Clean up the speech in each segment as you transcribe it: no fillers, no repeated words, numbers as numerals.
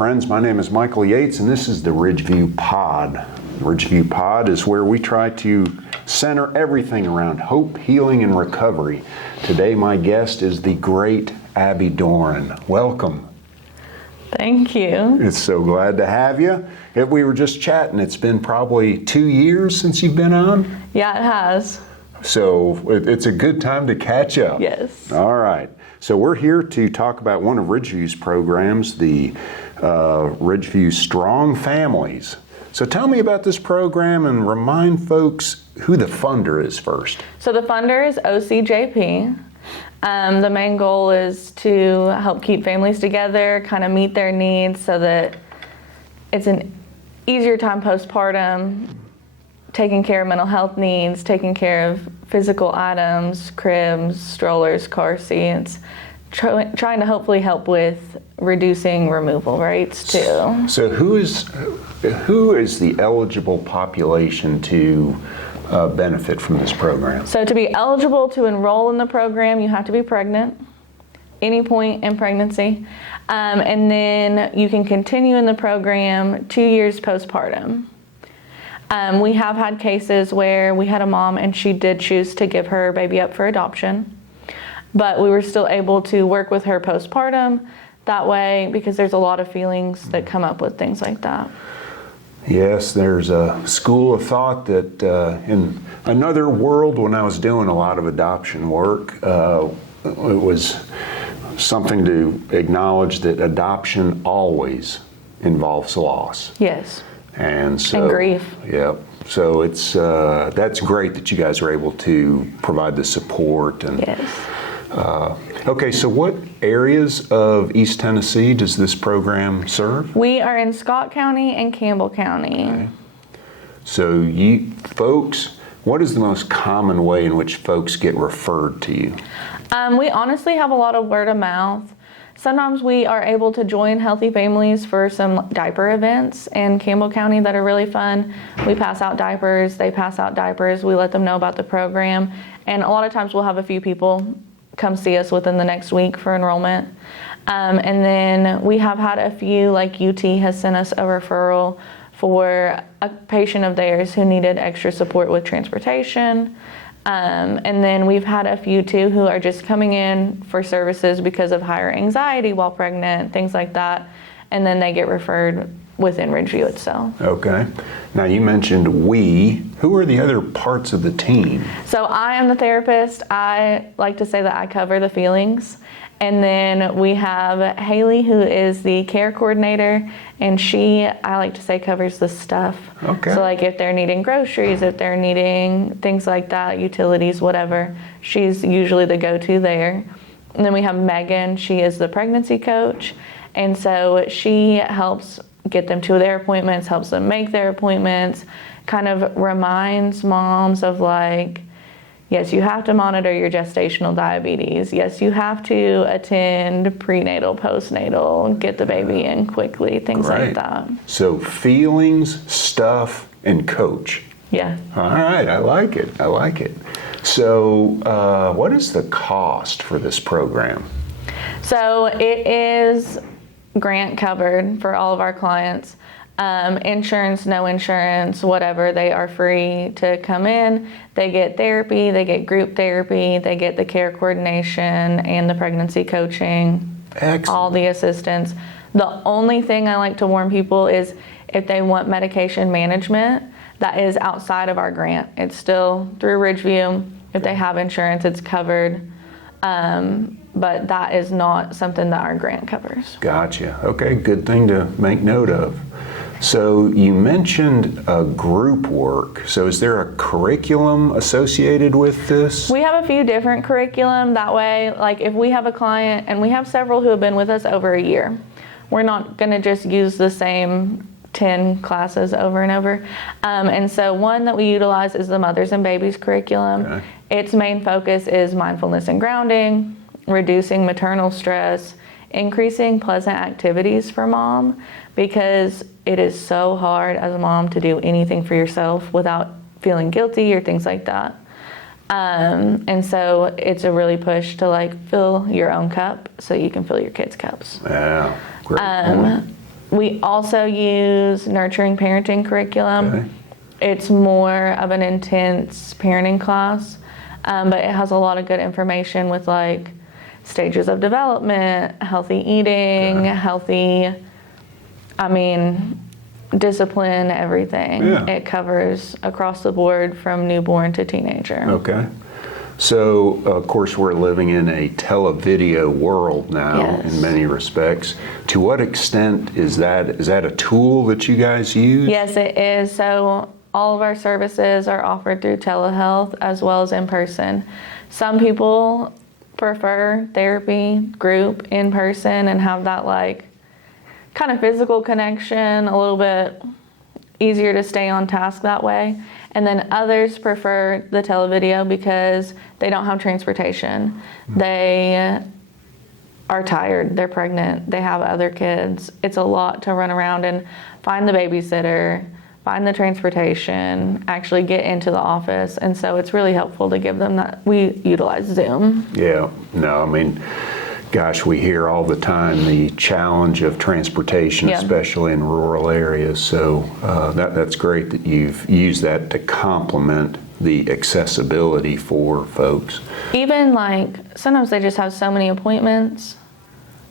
friends. My name is Michael Yates, and this is the Ridgeview Pod. Ridgeview Pod is where we try to center everything around hope, healing, and recovery. Today, my guest is the great Abby Doran. Welcome. Thank you. It's so glad to have you. We were just chatting. It's been probably 2 years since you've been on? Yeah, it has. So it's a good time to catch up. Yes. All right. So we're here to talk about one of Ridgeview's programs, the Ridgeview Strong Families. So tell me about this program and remind folks who the funder is first. So the funder is OCJP. The main goal is to help keep families together, kind of meet their needs so that it's an easier time postpartum, taking care of mental health needs, taking care of physical items, cribs, strollers, car seats, trying to hopefully help with reducing removal rates too. So who is the eligible population to benefit from this program? So to be eligible to enroll in the program, you have to be pregnant, any point in pregnancy, and then you can continue in the program 2 years postpartum. We have had cases where we had a mom and she did choose to give her baby up for adoption, but we were still able to work with her postpartum that way because there's a lot of feelings that come up with things like that. Yes, there's a school of thought that in another world when I was doing a lot of adoption work, it was something to acknowledge that adoption always involves loss. Yes. And so, and grief. Yeah. So it's that's great that you guys are able to provide the support. And yes. Okay, so what areas of East Tennessee does this program serve? We are in Scott County and Campbell County. Okay. So you folks, what is the most common way in which folks get referred to you? We honestly have a lot of word of mouth. Sometimes we are able to join Healthy Families for some diaper events in Campbell County that are really fun. We pass out diapers, they pass out diapers, we let them know about the program, and a lot of times we'll have a few people come see us within the next week for enrollment. And then we have had a few, like UT has sent us a referral for a patient of theirs who needed extra support with transportation. And then we've had a few too who are just coming in for services because of higher anxiety while pregnant, things like that. And then they get referred within Ridgeview itself. Okay. Now you mentioned we. Who are the other parts of the team? So I am the therapist. I like to say that I cover the feelings. And then we have Haley, who is the care coordinator, and she, I like to say, covers the stuff. Okay. So like if they're needing groceries, if they're needing things like that, utilities, whatever, she's usually the go-to there. And then we have Megan, she is the pregnancy coach, and so she helps get them to their appointments, helps them make their appointments, kind of reminds moms of like, yes, you have to monitor your gestational diabetes. Yes, you have to attend prenatal, postnatal, get the baby in quickly, things like that. So feelings, stuff, and coach. Yeah. All right, I like it. I like it. So what is the cost for this program? So it is grant covered for all of our clients. Insurance, no insurance, whatever, they are free to come in. They get therapy, they get group therapy, they get the care coordination and the pregnancy coaching. Excellent. All the assistance. The only thing I like to warn people is if they want medication management, that is outside of our grant. It's still through Ridgeview. If they have insurance, it's covered. But that is not something that our grant covers. Gotcha. Okay, good thing to make note of. So you mentioned group work. So is there a curriculum associated with this? We have a few different curriculum. That way, like if we have a client, and we have several who have been with us over a year, we're not going to just use the same 10 classes over and over. And so one that we utilize is the Mothers and Babies curriculum. Okay. Its main focus is mindfulness and grounding, reducing maternal stress, increasing pleasant activities for mom, because it is so hard as a mom to do anything for yourself without feeling guilty or things like that. And so it's a really push to like fill your own cup so you can fill your kids' cups. Yeah, great point. We also use nurturing parenting curriculum. Okay. It's more of an intense parenting class, but it has a lot of good information with like stages of development, healthy eating, discipline, everything. Yeah. It covers across the board from newborn to teenager. Okay. So, of course, we're living in a televideo world now Yes. in many respects. To what extent is that a tool that you guys use? Yes, it is. So all of our services are offered through telehealth as well as in person. Some people prefer therapy group in person and have that like kind of physical connection, a little bit easier to stay on task that way. And then others prefer the televideo because they don't have transportation. They are tired, they're pregnant, they have other kids. It's a lot to run around and find the babysitter, find the transportation, actually get into the office. And so it's really helpful to give them that. We utilize Zoom. Yeah. No, I mean, gosh, we hear all the time the challenge of transportation, Yeah. especially in rural areas. So that's great that you've used that to complement the accessibility for folks. Even like sometimes they just have so many appointments,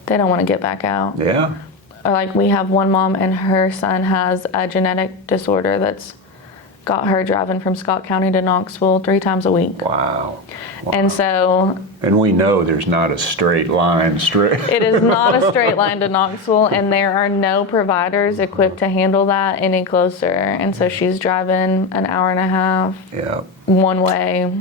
they don't want to get back out. Yeah. Or like we have one mom and her son has a genetic disorder that's got her driving from Scott County to Knoxville 3 times a week. Wow. And so And we know there's not a straight line it is not a straight line to Knoxville, and there are no providers equipped to handle that any closer. And so she's driving an hour and a half Yeah. one way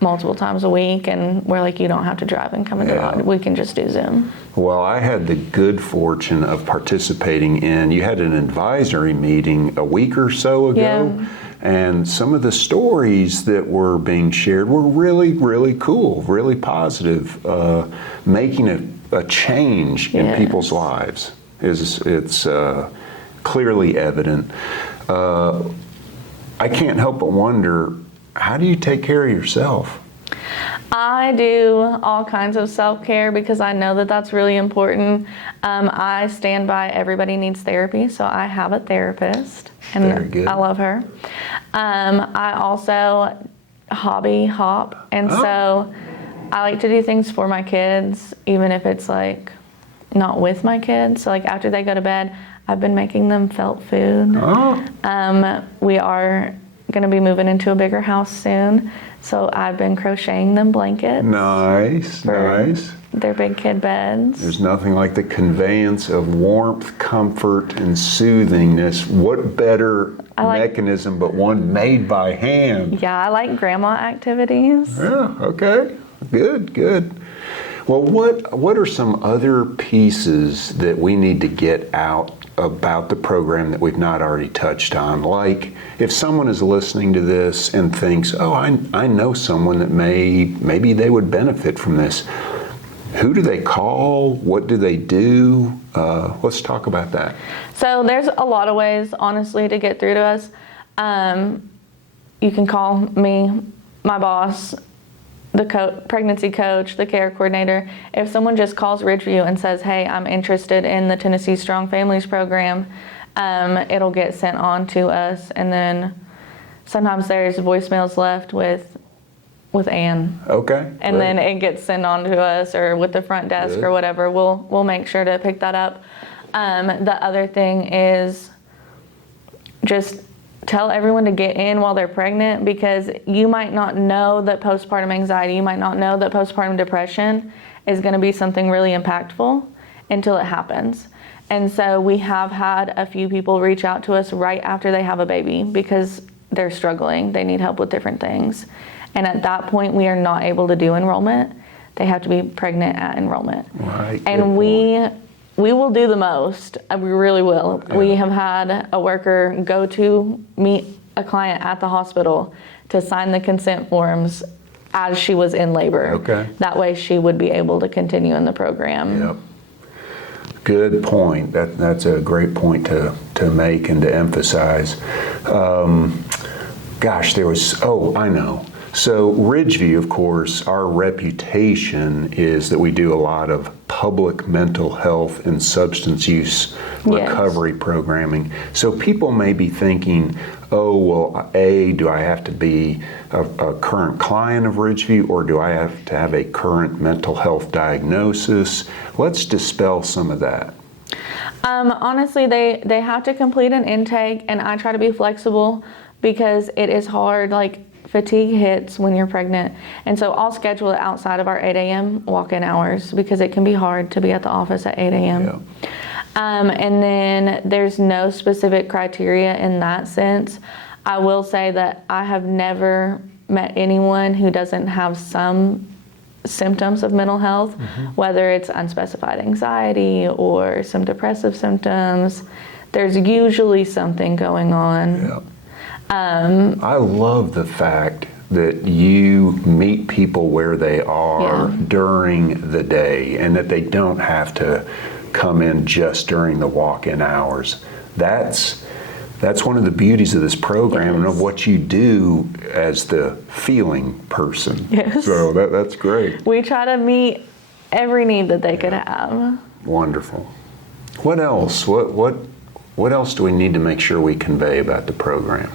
multiple times a week, and we're like, you don't have to drive and come into Yeah. the, we can just do Zoom. Well, I had the good fortune of participating in, you had an advisory meeting a week or so ago, Yeah. and some of the stories that were being shared were really, really cool, really positive, making a change in Yes. people's lives. It's clearly evident. I can't help but wonder, how do you take care of yourself? I do all kinds of self-care because I know that that's really important. I stand by everybody needs therapy, so I have a therapist, and Very good. I love her. I also hobby hop, and so I like to do things for my kids, even if it's like not with my kids. So like after they go to bed, I've been making them felt food. Oh, We are going to be moving into a bigger house soon, so I've been crocheting them blankets nice, for nice. their big kid beds. There's nothing like the conveyance of warmth, comfort, and soothingness. What better mechanism but one made by hand? Yeah, I like grandma activities. Yeah, okay. Good, good. Well, what are some other pieces that we need to get out about the program that we've not already touched on? Like, if someone is listening to this and thinks, oh, I know someone that maybe they would benefit from this. Who do they call? What do they do? Let's talk about that. So there's a lot of ways, honestly, to get through to us. You can call me, my boss, the pregnancy coach, the care coordinator. If someone just calls Ridgeview and says, hey, I'm interested in the Tennessee Strong Families program, it'll get sent on to us. And then sometimes there's voicemails left with Ann. Okay. And great. then it gets sent on to us or with the front desk Good. or whatever. We'll make sure to pick that up. The other thing is just tell everyone to get in while they're pregnant, because you might not know that postpartum anxiety, you might not know that postpartum depression is going to be something really impactful until it happens. And so we have had a few people reach out to us right after they have a baby because they're struggling. They need help with different things. And at that point, we are not able to do enrollment. They have to be pregnant at enrollment. Right. And we will do the most. We really will. Yeah. We have had a worker go to meet a client at the hospital to sign the consent forms as she was in labor. Okay. That way she would be able to continue in the program. Yep. Good point. That's a great point to make and to emphasize. I know. So Ridgeview, of course, our reputation is that we do a lot of public mental health and substance use recovery programming. So people may be thinking, oh, well, do I have to be a current client of Ridgeview, or do I have to have a current mental health diagnosis? Let's dispel some of that. Honestly, they have to complete an intake, and I try to be flexible because it is hard. Like, fatigue hits when you're pregnant, and so I'll schedule it outside of our 8 a.m. walk-in hours because it can be hard to be at the office at 8 a.m. Yeah. And then there's no specific criteria in that sense. I will say that I have never met anyone who doesn't have some symptoms of mental health, whether it's unspecified anxiety or some depressive symptoms. There's usually something going on. Yeah. I love the fact that you meet people where they are during the day, and that they don't have to come in just during the walk-in hours. That's one of the beauties of this program and of what you do as the feeling person. Yes. So that's great. We try to meet every need that they could have. Wonderful. What else? What else do we need to make sure we convey about the program?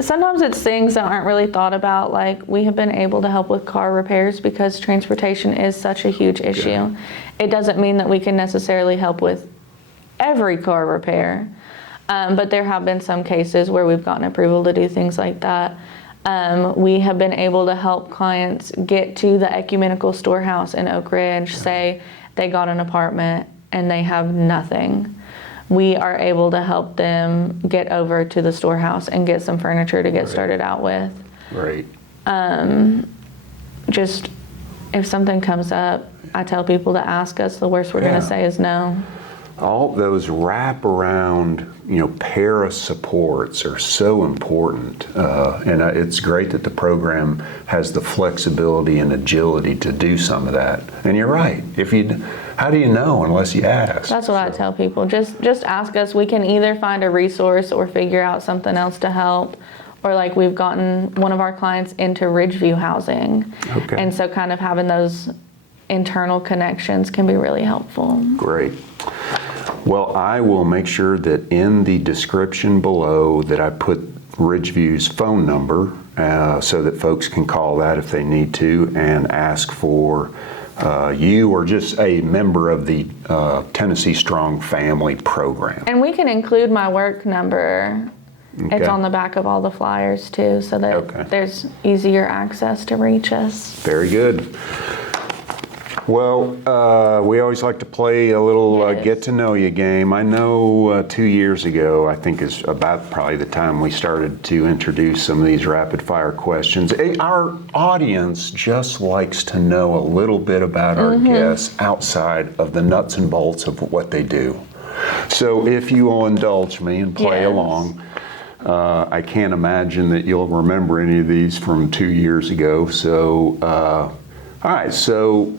Sometimes it's things that aren't really thought about, like we have been able to help with car repairs because transportation is such a huge issue. Yeah. It doesn't mean that we can necessarily help with every car repair, but there have been some cases where we've gotten approval to do things like that. We have been able to help clients get to the ecumenical storehouse in Oak Ridge, say they got an apartment and they have nothing. We are able to help them get over to the storehouse and get some furniture to get started out with. Right. Just if something comes up, I tell people to ask us. The worst we're going to say is no. All those wraparound, para supports are so important, and it's great that the program has the flexibility and agility to do some of that. And you're right. How do you know unless you ask? That's what I tell people. Just ask us. We can either find a resource or figure out something else to help. Or like we've gotten one of our clients into Ridgeview housing, and so kind of having those internal connections can be really helpful. Great. Well, I will make sure that in the description below that I put Ridgeview's phone number so that folks can call that if they need to and ask for you or just a member of the Tennessee Strong Family Program. And we can include my work number. Okay. It's on the back of all the flyers too, so that there's easier access to reach us. Very good. Well, we always like to play a little get to know you game. I know 2 years ago, I think is about probably the time we started to introduce some of these rapid fire questions. Our audience just likes to know a little bit about our guests outside of the nuts and bolts of what they do. So if you will indulge me and play along, I can't imagine that you'll remember any of these from 2 years ago. So, all right, so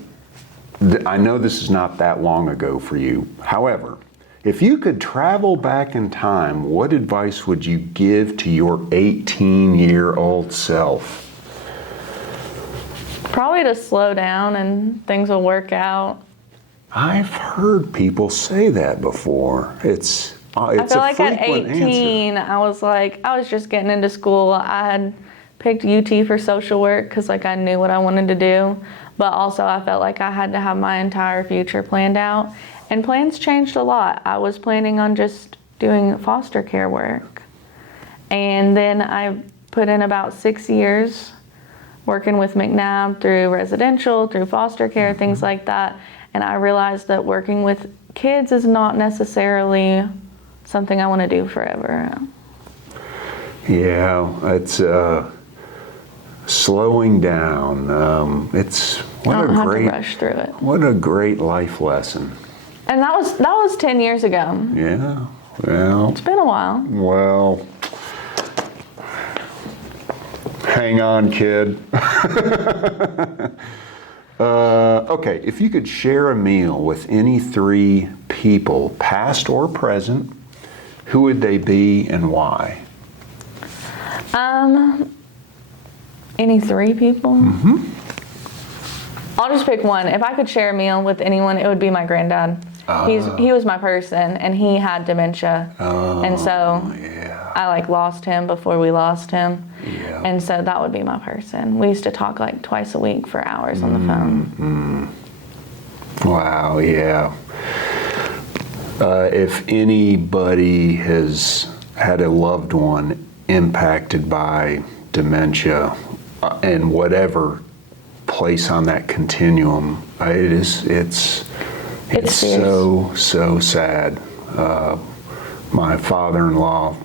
I know this is not that long ago for you. However, if you could travel back in time, what advice would you give to your 18-year-old self? Probably to slow down and things will work out. I've heard people say that before. It's I feel like at frequent 18, answer. I was just getting into school. I had picked UT for social work because I knew what I wanted to do. But also I felt like I had to have my entire future planned out. And plans changed a lot. I was planning on just doing foster care work. And then I put in about 6 years working with McNabb through residential, through foster care, things like that. And I realized that working with kids is not necessarily something I want to do forever. Yeah, it's slowing down. It's what I don't a have great to rush through it. What a great life lesson. And that was 10 years ago. Yeah. Well, It's been a while. well, hang on, kid. Okay, if you could share a meal with any 3 people, past or present, who would they be and why? Any three people? I'll just pick one. If I could share a meal with anyone, it would be my granddad. He was my person, and he had dementia, and so I like lost him before we lost him, and so that would be my person. We used to talk like twice a week for hours on the phone. Wow, yeah. If anybody has had a loved one impacted by dementia in whatever place on that continuum, it's so sad. My father-in-law,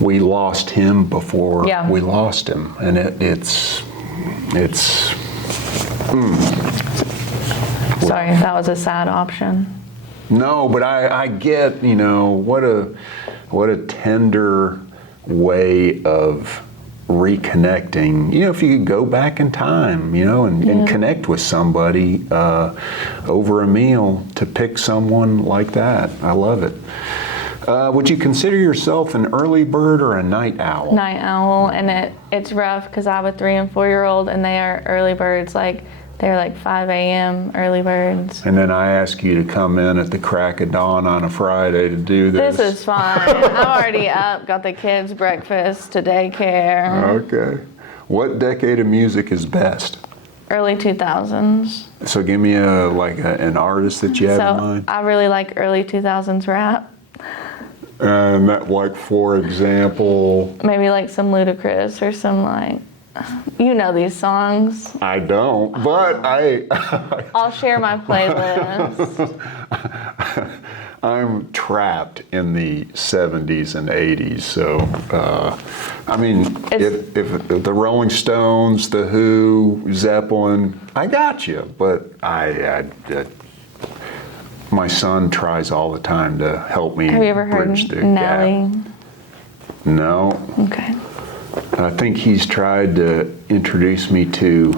we lost him before we lost him, and it's Sorry, that was a sad option. No, but I get, what a tender way of reconnecting. If you could go back in time, and connect with somebody over a meal, to pick someone like that. I love it. Would you consider yourself an early bird or a night owl? Night owl, and it's rough because I have a 3 and 4 year old, and they are early birds. They're like 5 a.m. early birds. And then I ask you to come in at the crack of dawn on a Friday to do this. This is fine. I'm already up, got the kids breakfast to daycare. Okay. What decade of music is best? Early 2000s. So give me an artist that you have in mind. I really like early 2000s rap. And that, for example? Maybe like some Ludacris or some these songs. I don't, but I'll share my playlist. I'm trapped in the 70s and 80s, so if the Rolling Stones, the Who, Zeppelin, I got you, but my son tries all the time to help me. Have you ever heard Nelly? Gap. No. Okay. I think he's tried to introduce me to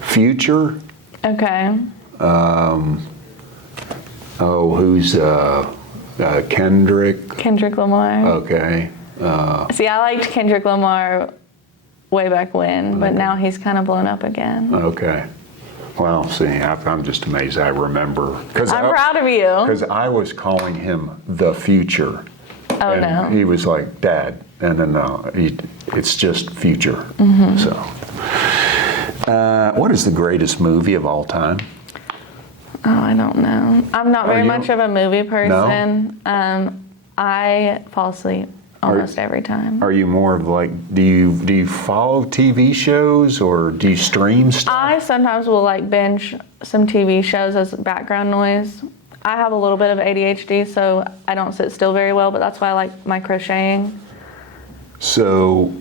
Future. Okay. Who's Kendrick? Kendrick Lamar. Okay. See, I liked Kendrick Lamar way back when, but now he's kind of blown up again. Okay. Well, see, I'm just amazed I remember. I'm proud of you. Because I was calling him the Future. Oh, and no. He was like, Dad. And then it's just Future. So, what is the greatest movie of all time? Oh, I don't know. I'm not very much of a movie person. No? I fall asleep almost every time. Are you more of do you follow TV shows or do you stream stuff? I sometimes will binge some TV shows as background noise. I have a little bit of ADHD, so I don't sit still very well, but that's why I like my crocheting. So,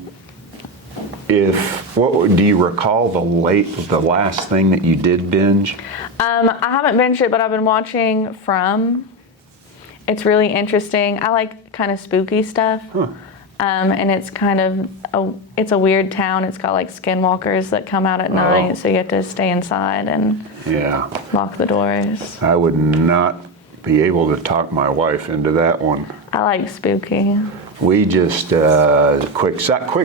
do you recall the last thing that you did binge? I haven't binged it, but I've been watching From. It's really interesting. I like kind of spooky stuff. Huh. And it's it's a weird town. It's got skinwalkers that come out at night, so you have to stay inside and lock the doors. I would not be able to talk my wife into that one. I like spooky. We just, quick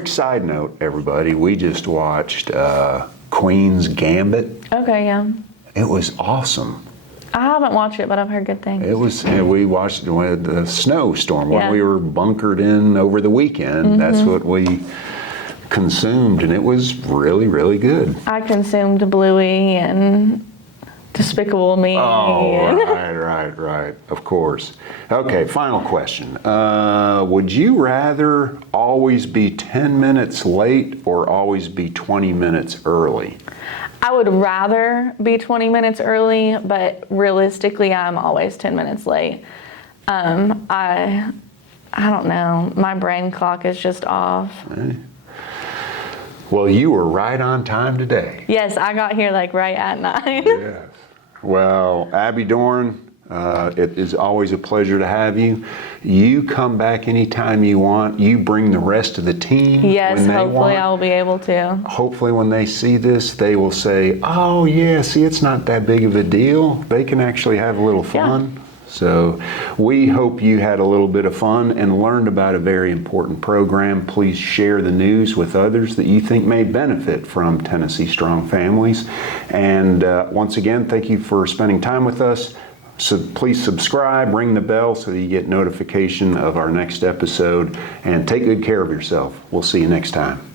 side note, everybody, we just watched Queen's Gambit. Okay, yeah. It was awesome. I haven't watched it, but I've heard good things. We watched it with the snowstorm when we were bunkered in over the weekend. That's what we consumed, and it was really, really good. I consumed Bluey and Despicable Me. Oh, right. Of course. Okay, final question. Would you rather always be 10 minutes late or always be 20 minutes early? I would rather be 20 minutes early, but realistically, I'm always 10 minutes late. I don't know. My brain clock is just off. Okay. Well, you were right on time today. Yes, I got here right at 9. Yes. Well, Abby Dorn, it is always a pleasure to have you. You come back anytime you want. You bring the rest of the team. Yes, when they hopefully want. I will be able to. Hopefully when they see this, they will say, oh yeah, see, it's not that big of a deal. They can actually have a little fun. Yeah. So we hope you had a little bit of fun and learned about a very important program. Please share the news with others that you think may benefit from Tennessee Strong Families. And once again, thank you for spending time with us. So please subscribe, ring the bell so that you get notification of our next episode, and take good care of yourself. We'll see you next time.